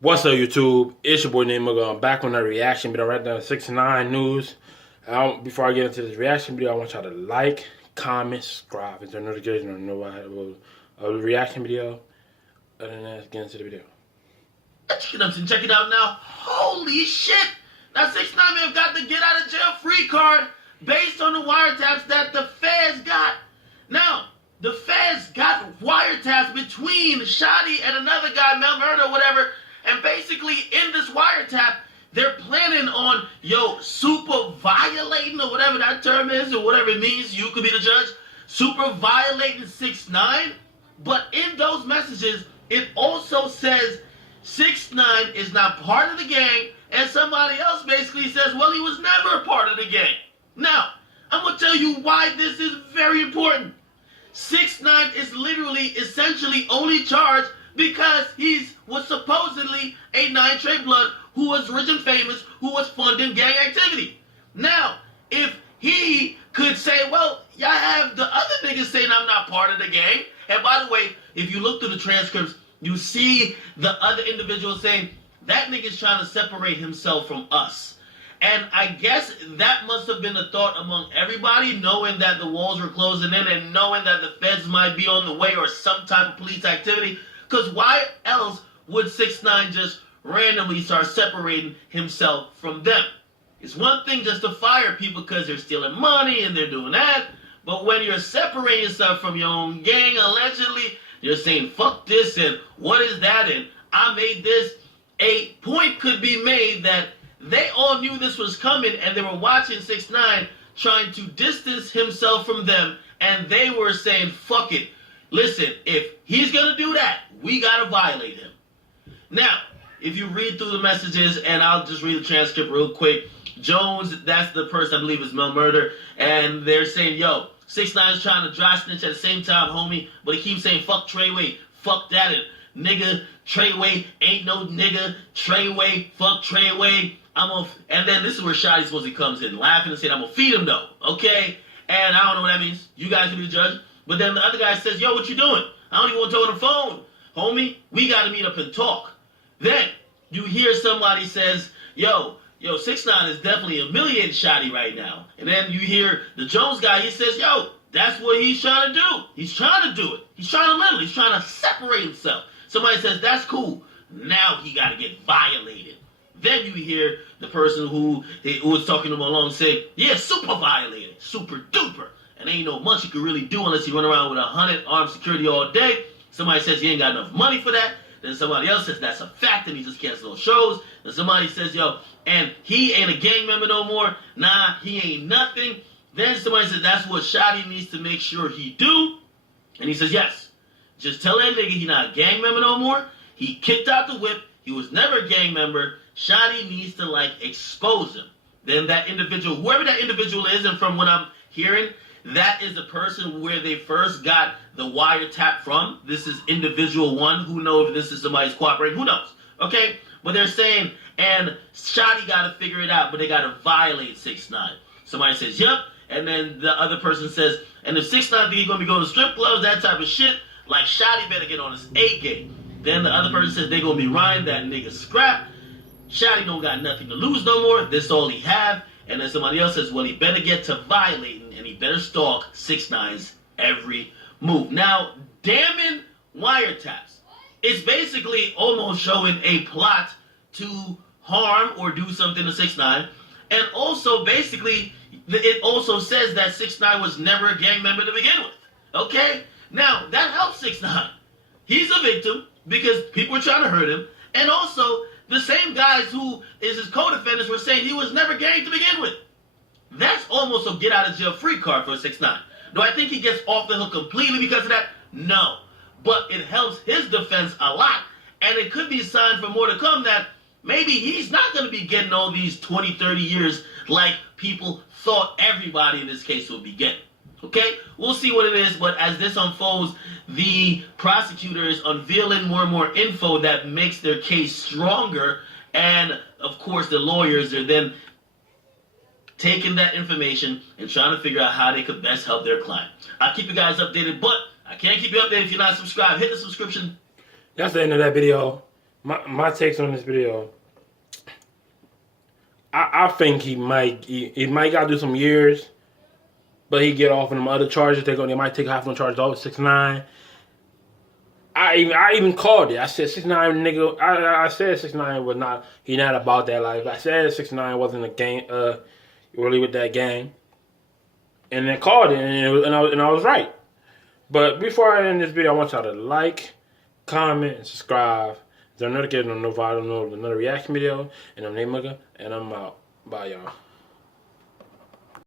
What's up, YouTube? It's your boy Name. I'm back on a reaction video right now. 6ix9ine news. Before I get into this reaction video, I want y'all to like, comment, subscribe, and turn notifications on to know I have a reaction video. Other than that, let's get into the video. Check it out now. Holy shit! Now 6ix9ine may have got the get out of jail free card based on the wiretaps that the feds got. Now, the feds got wiretaps between Shotty and another guy, Mel Murder or whatever. And basically, in this wiretap, they're planning on, super violating, or whatever that term is, or whatever it means, you could be the judge, super violating 6ix9ine. But in those messages, it also says 6ix9ine is not part of the gang, and somebody else basically says, well, he was never a part of the gang. Now, I'm going to tell you why this is very important. 6ix9ine is literally, essentially only charged because he was supposedly a 9 Trey Blood who was rich and famous, who was funding gang activity. Now, if he could say, well, y'all have the other niggas saying I'm not part of the gang, and by the way, if you look through the transcripts, you see the other individual saying, that nigga's trying to separate himself from us. And I guess that must have been a thought among everybody, knowing that the walls were closing in and knowing that the feds might be on the way or some type of police activity. Because why else would 6ix9ine just randomly start separating himself from them? It's one thing just to fire people because they're stealing money and they're doing that. But when you're separating yourself from your own gang, allegedly, you're saying, fuck this and what is that and I made this. A point could be made that they all knew this was coming and they were watching 6ix9ine trying to distance himself from them, and they were saying, fuck it. Listen, if he's going to do that, we got to violate him. Now, if you read through the messages, and I'll just read the transcript real quick. Jones, that's the person I believe is Mel Murder, and they're saying, 6ix9ine's trying to dry snitch at the same time, homie, but he keeps saying, fuck Treyway, fuck that, and nigga, Treyway ain't no nigga, Treyway, fuck Treyway, and then this is where Shotty supposedly comes in, laughing and saying, I'm gonna feed him though, okay? And I don't know what that means. You guys can be the judge. But then the other guy says, yo, what you doing? I don't even want to talk on the phone. Homie, we got to meet up and talk. Then you hear somebody says, yo, 6ix9ine is definitely humiliating Shotty right now. And then you hear the Jones guy, he says, yo, that's what he's trying to do. He's trying to do it. He's trying to separate himself. Somebody says, that's cool. Now he got to get violated. Then you hear the person who was talking to him along say, yeah, super violated, super duper. And ain't no much you can really do unless you run around with 100 armed security all day. Somebody says he ain't got enough money for that. Then somebody else says that's a fact and he just cancels shows. Then somebody says, and he ain't a gang member no more. Nah, he ain't nothing. Then somebody says that's what Shotty needs to make sure he do. And he says, yes. Just tell that nigga he not a gang member no more. He kicked out the whip. He was never a gang member. Shotty needs to, expose him. Then that individual, whoever that individual is, and from what I'm hearing, that is the person where they first got the wiretap from. This is individual one. Who knows if this is somebody's cooperating? Who knows? Okay? But they're saying, and Shotty got to figure it out, but they got to violate 6ix9ine. Somebody says, yep. And then the other person says, and if 6ix9ine think he's going to be going to strip clubs, that type of shit, Shotty better get on his A game. Then the other person says they're going to be riding that nigga scrap. Shotty don't got nothing to lose no more. This all he have. And then somebody else says, well, he better get to violating and he better stalk 6ix9ine's every move. Now, damning wiretaps. It's basically almost showing a plot to harm or do something to 6ix9ine. And also, basically, it also says that 6ix9ine was never a gang member to begin with. Okay? Now, that helps 6ix9ine. He's a victim because people were trying to hurt him. And also, the same guys who is his co-defendants were saying he was never gang to begin with. That's almost a get out of jail free card for 6ix9ine. Do I think he gets off the hook completely because of that? No. But it helps his defense a lot. And it could be a sign for more to come that maybe he's not going to be getting all these 20, 30 years like people thought everybody in this case would be getting. Okay? We'll see what it is, but as this unfolds, the prosecutor is unveiling more and more info that makes their case stronger, and of course the lawyers are then taking that information and trying to figure out how they could best help their client. I'll keep you guys updated, but I can't keep you updated if you're not subscribed. Hit the subscription. That's the end of that video. my takes on this video. I think he might gotta do some years, but he get off on them other charges. They might take half of the charges off 6ix9ine. I even called it. I said 6ix9ine nigga. I said 6ix9ine was not. He not about that life. I said 6ix9ine wasn't a gang. Really with that gang. And then called it, and I was right. But before I end this video, I want y'all to like, comment, and subscribe. There's another reaction video, and I'm name and I'm out. Bye, y'all.